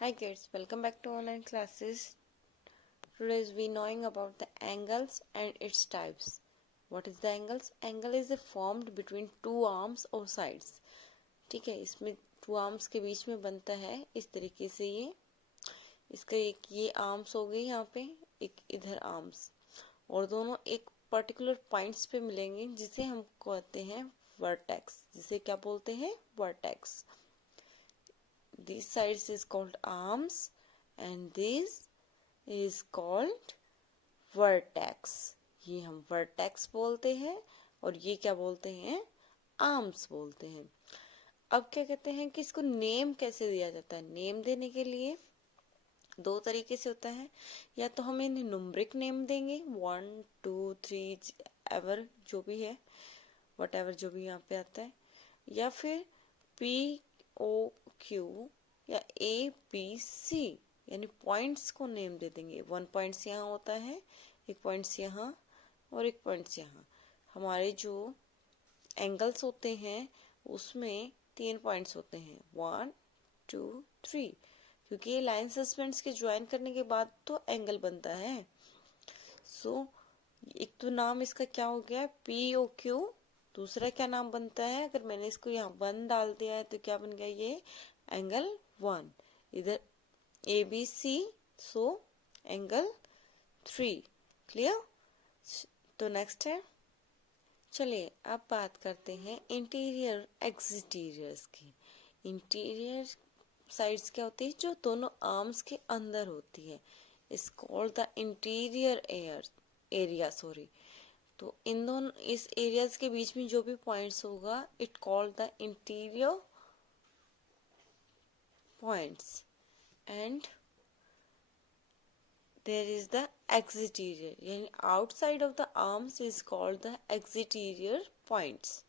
Hi kids, welcome back to online classes. Today we knowing about the angles and its types. What is the angles? Angle is formed between two arms or sides. ठीक है, इसमें to arms के बीच में बनता है इस तरीके से ये इसका एक ये आर्म्स हो गई यहाँ पे, एक इधर आर्म्स, और दोनों एक पर्टिकुलर पॉइंट्स पे मिलेंगे जिसे हम कहते हैं वर्टेक्स. जिसे क्या बोलते हैं? Vertex. These sides is called arms and this is called vertex. ये हम vertex बोलते हैं और ये क्या बोलते हैं? arms बोलते हैं. अब क्या कहते हैं कि इसको नेम कैसे दिया जाता है? नेम देने के लिए दो तरीके से होता है. या तो हम इन्हें नुम्ब्रिक नेम देंगे 1 2 3 एवर जो भी है, वट एवर जो भी यहाँ पे आता है, या फिर POQ या ABC यानी पॉइंट्स को नेम दे देंगे. 1 पॉइंट्स यहाँ होता है, 1 पॉइंट्स यहाँ और 1 पॉइंट्स यहाँ. हमारे जो एंगल्स होते हैं उसमें 3 पॉइंट्स होते हैं, 1 2 3, क्योंकि ये लाइन सस्पेंड्स के ज्वाइन करने के बाद तो एंगल बनता है. सो एक तो नाम इसका क्या हो गया? POQ. दूसरा क्या नाम बनता है? अगर मैंने इसको यहाँ 1 डाल दिया है तो क्या बन गया? ये एंगल 1. इधर ABC, सो एंगल 3. क्लियर? तो नेक्स्ट है, चलिए अब बात करते हैं इंटीरियर एक्सटीरियर्स की. इंटीरियर साइड्स क्या होती है? जो दोनों आर्म्स के अंदर होती है. इस कॉल्ड द इंटीरियर एरिया. तो इन दोनों इस एरियाज के बीच में जो भी पॉइंट्स होगा it called the interior points. And there is the exterior, यानी outside of the arms is called the exterior points.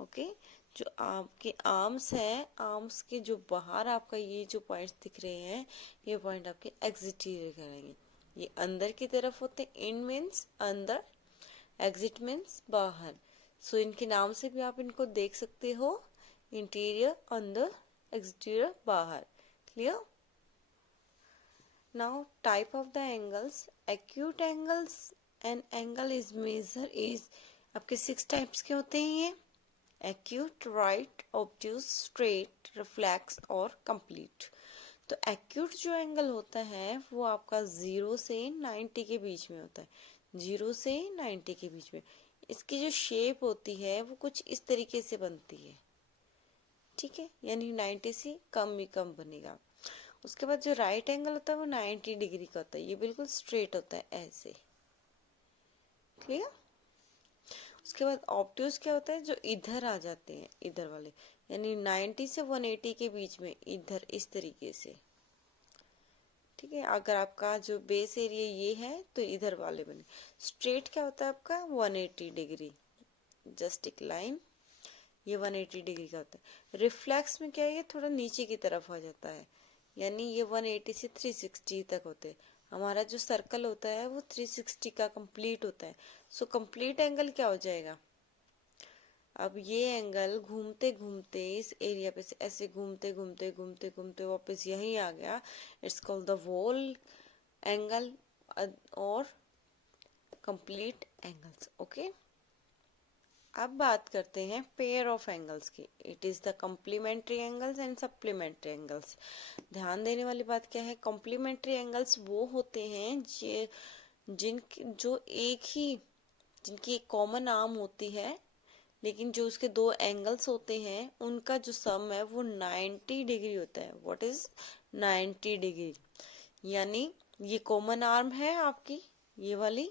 Okay, जो आपके आर्म्स है, आर्म्स के जो बाहर आपका ये जो पॉइंट्स दिख रहे हैं, ये पॉइंट आपके एक्सटीरियर करेंगे. ये अंदर की तरफ होते हैं. इन मीन्स अंदर, एग्जिट मीन्स बाहर. सो इनके नाम से भी आप इनको देख सकते हो, इंटीरियर अंदर, एक्सटीरियर बाहर. Clear? Now type of the angles. Acute angles and angle is measure is आपके 6 टाइप्स के होते हैं ये. Acute, right, obtuse, straight, reflex और कंप्लीट. तो एक्यूट जो एंगल होता है वो आपका 0 से 90 के बीच में होता है. 0 से 90 के बीच में इसकी जो शेप होती है वो कुछ इस तरीके से बनती है. ठीक है, यानी 90 से कम भी कम बनेगा. उसके बाद जो राइट एंगल होता है वो 90 डिग्री का होता है. ये बिल्कुल स्ट्रेट होता है ऐसे. क्लियर? उसके बाद ऑब्ट्यूज क्या होता है? जो इधर आ जाते हैं, इधर वाले, यानी 90 से 180 के बीच में, इधर इस तरीके से. ठीक है, अगर आपका जो बेस एरिया ये है तो इधर वाले बने. स्ट्रेट क्या होता है आपका? 180 डिग्री, जस्ट एक लाइन, ये 180 डिग्री का होता है. रिफ्लेक्स में क्या है? ये थोड़ा नीचे की तरफ आ जाता है, यानी ये 180 से 360 तक होते हैं. हमारा जो सर्कल होता है वो 360 का कंप्लीट होता है. सो कंप्लीट एंगल क्या हो जाएगा? अब ये एंगल घूमते घूमते इस एरिया पे से ऐसे घूमते घूमते घूमते घूमते वापस यहीं आ गया. It's called the whole angle और कंप्लीट एंगल्स. ओके, अब बात करते हैं पेयर ऑफ एंगल्स की. It is the complementary angles and supplementary angles. ध्यान देने वाली बात क्या है? कॉम्प्लीमेंट्री एंगल्स वो होते हैं जिनकी एक कॉमन आर्म होती है, लेकिन जो उसके दो एंगल्स होते हैं उनका जो सम है वो 90 डिग्री होता है. What is 90 degree? यानी ये कॉमन आर्म है आपकी, ये वाली,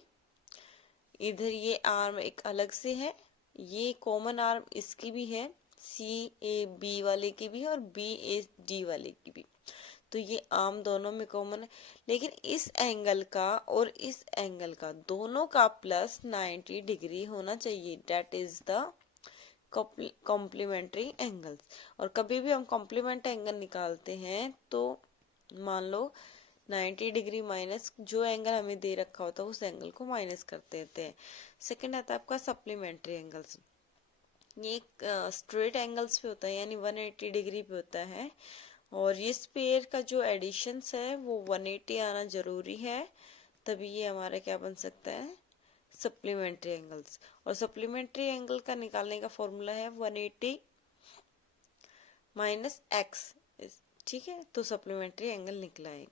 इधर ये आर्म एक अलग से है, ये कॉमन आर्म इसकी भी है, CAB वाले की भी और BAD वाले की भी. तो ये आर्म दोनों में कॉमन है, लेकिन इस एंगल का और इस एंगल का दोनों का प्लस 90 डिग्री होना चाहिए. That is the complementary angles. और कभी भी हम कॉम्प्लीमेंट एंगल निकालते हैं तो मान लो 90 डिग्री माइनस जो एंगल हमें दे रखा होता है उस एंगल को माइनस कर देते हैं. सेकंड आता है आपका सप्लीमेंट्री एंगल्स. ये स्ट्रेट एंगल्स पे होता है, यानी 180 डिग्री पे होता है, और इस पेयर का जो एडिशंस है वो 180 आना जरूरी है, तभी ये हमारा क्या बन सकता है, सप्लीमेंट्री एंगल्स। और सप्लीमेंट्री एंगल का निकालने का फॉर्मूला है 180 माइनस एक्स, ठीक है, तो सप्लीमेंट्री एंगल निकला है।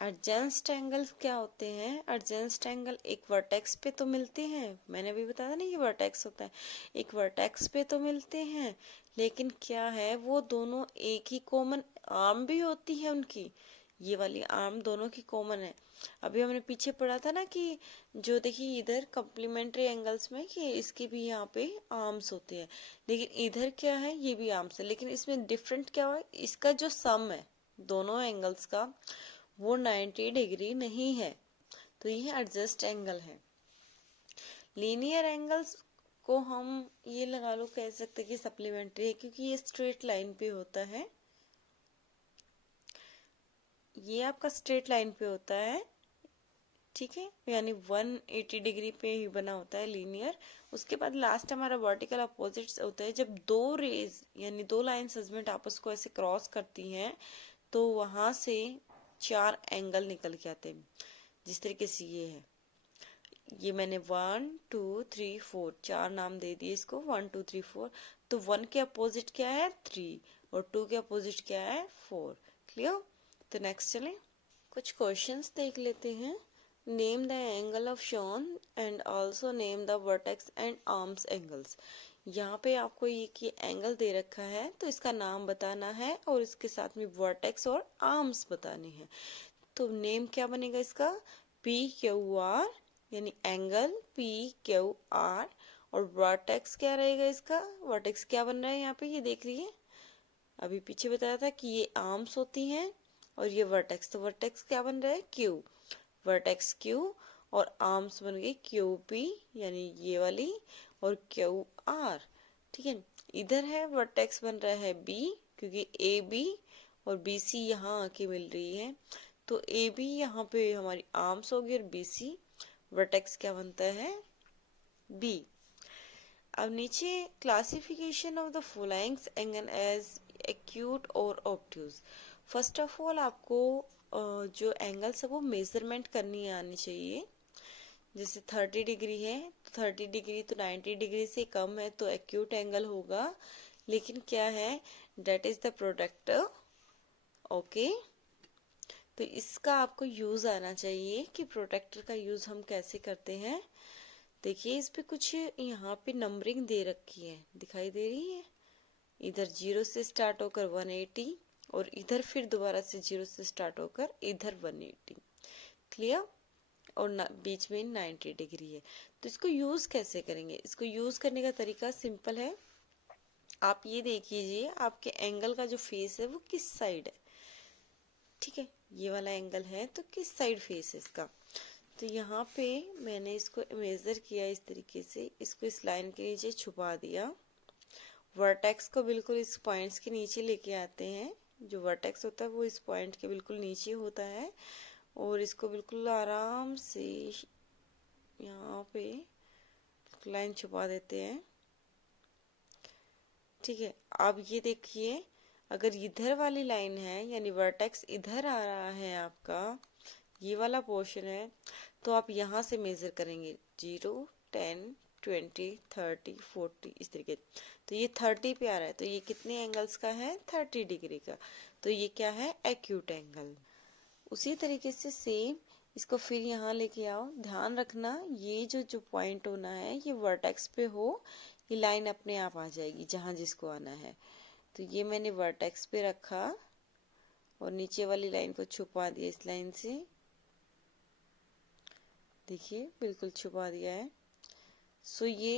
एडजेंस्ड एंगल्स क्या होते हैं, एडजेंस्ड एंगल एक वर्टेक्स पे तो मिलते हैं, मैंने अभी बताया ना ये वर्टेक्स होता है, एक वर्टेक्स पे तो मिलते हैं, लेकिन क्या है वो दोनों एक ही कॉमन आर्म भी होती है उनकी, ये वाली आर्म दोनों की कॉमन है। अभी हमने पीछे पढ़ा था ना कि जो देखिए इधर कॉम्प्लीमेंट्री एंगल्स में कि इसके भी यहाँ पे आर्म्स होते हैं, लेकिन इधर क्या है ये भी आर्म्स है, लेकिन इसमें डिफरेंट क्या है, इसका जो सम है दोनों एंगल्स का वो 90 डिग्री नहीं है, तो ये एडजस्ट एंगल है। लीनियर एंगल्स को हम ये लगा लो कह सकते कि सप्लीमेंट्री है, क्योंकि ये स्ट्रेट लाइन पे होता है, ये आपका स्ट्रेट लाइन पे होता है, ठीक है, यानी 180 डिग्री पे ही बना होता है लीनियर। उसके बाद लास्ट हमारा वर्टिकल अपोजिट होता है, जब दो रेज यानी दो लाइन हस्बैंड आपस को ऐसे क्रॉस करती हैं तो वहां से चार एंगल निकल के आते हैं, जिस तरीके से ये है, ये मैंने 1 2 3 4 चार नाम दे दिए इसको, 1 2 3 4, तो 1 के अपोजिट क्या है 3 और 2 के अपोजिट क्या है 4। क्लियर, तो नेक्स्ट चलें, कुछ क्वेश्चंस देख लेते हैं। Name the angle of shown and also name the vertex and arms angles. यहाँ पे आपको ये एंगल दे रखा है तो इसका नाम बताना है और इसके साथ में वर्टेक्स और आर्म्स बताने हैं। तो नेम क्या बनेगा इसका, पी क्यू आर, यानी एंगल पी क्यू आर, और वर्टेक्स क्या रहेगा इसका, वर्टेक्स क्या बन रहा है यहाँ पे ये देख लीजिए, अभी पीछे बताया था कि ये आर्म्स होती हैं और ये वर्टेक्स, तो वर्टेक्स क्या बन रहा है क्यू, वर्टेक्स क्यू, और आर्म्स बन गई क्यू पी यानी ये वाली, और क्यू आर, ठीक है। इधर है वर्टेक्स बन रहा है बी, क्योंकि ए बी और बी सी यहाँ आके मिल रही है, तो ए बी यहाँ पे हमारी आर्म्स होगी और बी सी वर्टेक्स क्या बनता है बी। अब नीचे classification of the following angle as acute और ऑब्ट्यूज। फर्स्ट ऑफ ऑल आपको जो एंगल्स है वो मेजरमेंट करनी आनी चाहिए। जैसे 30 डिग्री है तो 30 डिग्री तो 90 डिग्री से कम है तो एक्यूट एंगल होगा, लेकिन क्या है डेट इज द प्रोडक्टर, ओके। तो इसका आपको यूज आना चाहिए कि प्रोटेक्टर का यूज हम कैसे करते हैं। देखिए इस पे कुछ यहाँ पे नंबरिंग दे रखी है, दिखाई दे रही है, इधर 0 से स्टार्ट होकर 180 और इधर फिर दोबारा से 0 से स्टार्ट होकर इधर 180, क्लियर, और बीच में 90 डिग्री है। तो इसको यूज कैसे करेंगे, इसको यूज करने का तरीका सिंपल है, आप ये देख लीजिए आपके एंगल का जो फेस है वो किस साइड है, ठीक है, ये वाला एंगल है तो किस साइड फेस है इसका। तो यहाँ पे मैंने इसको मेजर किया इस तरीके से, इसको इस लाइन के नीचे छुपा दिया, वर्टेक्स को बिल्कुल इस पॉइंट्स के नीचे लेके आते हैं, जो वर्टेक्स होता है वो इस पॉइंट के बिल्कुल नीचे होता है, और इसको बिल्कुल आराम से यहाँ पे लाइन छुपा देते हैं, ठीक है। अब ये देखिए अगर इधर वाली लाइन है यानी वर्टेक्स इधर आ रहा है आपका, ये वाला पोर्शन है, तो आप यहाँ से मेजर करेंगे 0 10 20 30 40 इस तरीके, तो ये 30 पे आ रहा है तो ये कितने एंगल्स का है 30 डिग्री का, तो ये क्या है एक्यूट एंगल। उसी तरीके से सेम इसको फिर यहाँ लेके आओ, ध्यान रखना ये जो पॉइंट होना है ये वर्टेक्स पे हो, ये लाइन अपने आप आ जाएगी जहां जिसको आना है। तो ये मैंने वर्टेक्स पे रखा और नीचे वाली लाइन को छुपा दिया इस लाइन से, देखिए बिल्कुल छुपा दिया है। सो ये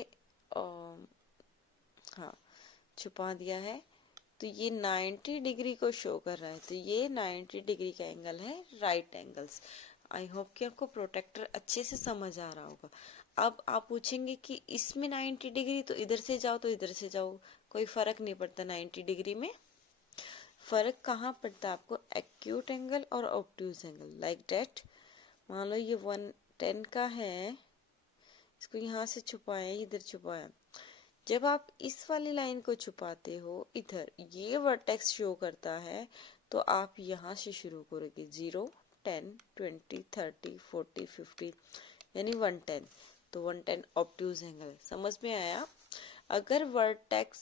हाँ छुपा दिया है, तो ये 90 डिग्री को शो कर रहा है, तो ये 90 डिग्री का एंगल है राइट एंगल्स। आई होप कि आपको प्रोटेक्टर अच्छे से समझ आ रहा होगा। अब आप पूछेंगे कि इसमें 90 डिग्री तो इधर से जाओ तो इधर से जाओ, कोई फर्क नहीं पड़ता 90 डिग्री में। फर्क कहाँ पड़ता है आपको, एक्यूट एंगल और ऑब्ट्यूज एंगल, लाइक डेट। मान लो ये 110 का है, इसको यहाँ से छुपाया इधर छुपाया, जब आप इस वाली लाइन को छुपाते हो, इधर ये वर्टेक्स शो करता है, तो आप यहाँ से शुरू करोगे 0, 10, 20, 30, 40, 50 यानी 110। तो 110 ऑब्ट्यूज एंगल। समझ में आया? अगर वर्टेक्स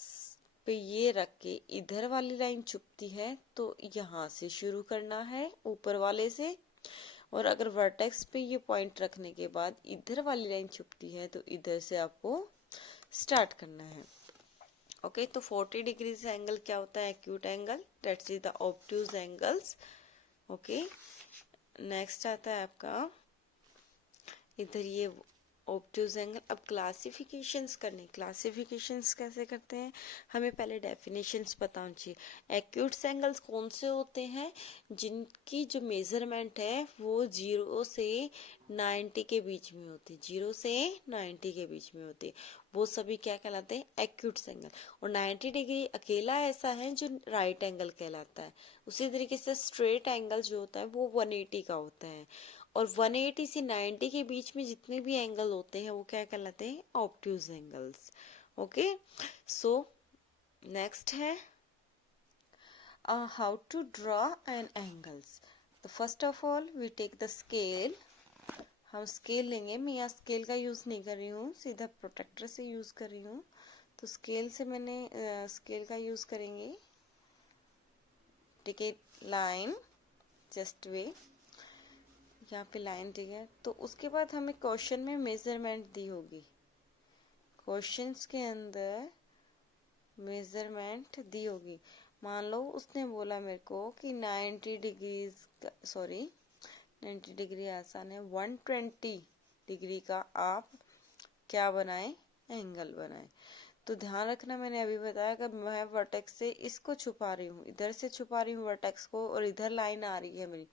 पे ये रख के इधर वाली लाइन छुपती है तो यहाँ से शुरू करना है ऊपर वाले से, और अगर वर्टेक्स पे ये पॉइंट रखने के बाद इधर वाली लाइन छुपती है तो इधर से आपको स्टार्ट करना है। ओके, तो 40 डिग्री से एंगल क्या होता है? Acute angle, that's is the obtuse angles. Okay, next आता है आपका इधर ये ऑब्ट्यूज एंगल। अब क्लासिफिकेशंस करने, क्लासिफिकेशंस कैसे करते हैं? हमें पहले डेफिनेशंस पता होनी चाहिए। एक्यूट एंगल्स कौन से होते हैं? जिनकी जो मेजरमेंट है वो 0 से 90 के बीच में होती है, 0 से 90 के बीच में होती है, वो सभी क्या कहलाते हैं? Acute angle. और 90 डिग्री अकेला ऐसा है जो राइट एंगल कहलाता है। उसी तरीके से स्ट्रेट एंगल जो होता है वो 180 का होता है, और 180 से 90 के बीच में जितने भी एंगल होते हैं वो क्या कहलाते हैं? Obtuse angles. Okay, so next है how to draw an angles. तो first of all we take the scale. हम स्केल लेंगे। मैं यहाँ स्केल का यूज नहीं कर रही हूँ, सीधा प्रोटेक्टर से यूज कर रही हूँ। तो स्केल से मैंने स्केल का यूज करेंगे। टेक ए लाइन, जस्ट वे, यहाँ पे लाइन दी है। तो उसके बाद हमें क्वेश्चन में मेजरमेंट दी होगी, क्वेश्चंस के अंदर मेजरमेंट दी होगी। मान लो उसने बोला मेरे को कि 90 डिग्री आसान है, 120 डिग्री का आप क्या बनाए? एंगल बनाए। तो ध्यान रखना, मैंने अभी बताया कि मैं वर्टेक्स से इसको छुपा रही हूँ, इधर से छुपा रही हूँ वर्टेक्स को, और इधर लाइन आ रही है मेरी।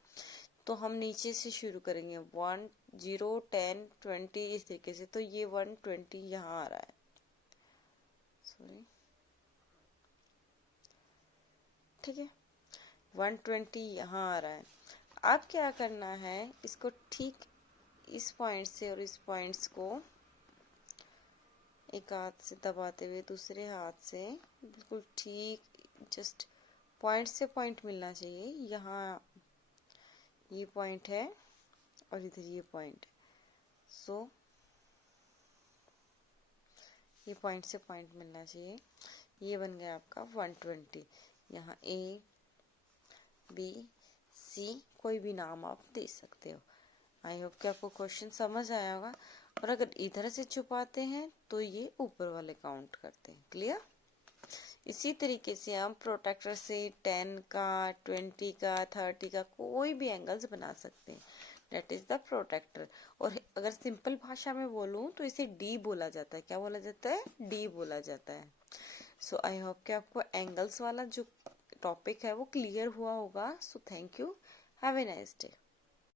तो हम नीचे से शुरू करेंगे 1, 0, 10, 20 इस तरीके से। तो ये 120 यहाँ आ रहा है, सॉरी, ठीक है, 120 यहाँ आ रहा है। अब क्या करना है? इसको ठीक इस पॉइंट से और इस पॉइंट्स को एक हाथ से दबाते हुए दूसरे हाथ से बिल्कुल ठीक जस्ट पॉइंट से पॉइंट मिलना चाहिए। यहाँ ये पॉइंट है और इधर ये पॉइंट, सो ये पॉइंट से पॉइंट मिलना चाहिए। ये बन गया आपका 120। यहाँ ए, बी, सी कोई भी नाम आप दे सकते हो। आई होप कि आपको क्वेश्चन समझ आया होगा। और अगर इधर से छुपाते हैं तो ये ऊपर वाले काउंट करते हैं। क्लियर? इसी तरीके से हम प्रोटेक्टर से 10 का, 20 का, 30 का कोई भी एंगल्स बना सकते हैं। That is the protractor. और अगर सिंपल भाषा में बोलूं तो इसे डी बोला जाता है। क्या बोला जाता है? डी बोला जाता है। सो आई होप कि आपको एंगल्स वाला जो टॉपिक है वो क्लियर हुआ होगा। So thank you, have a nice day.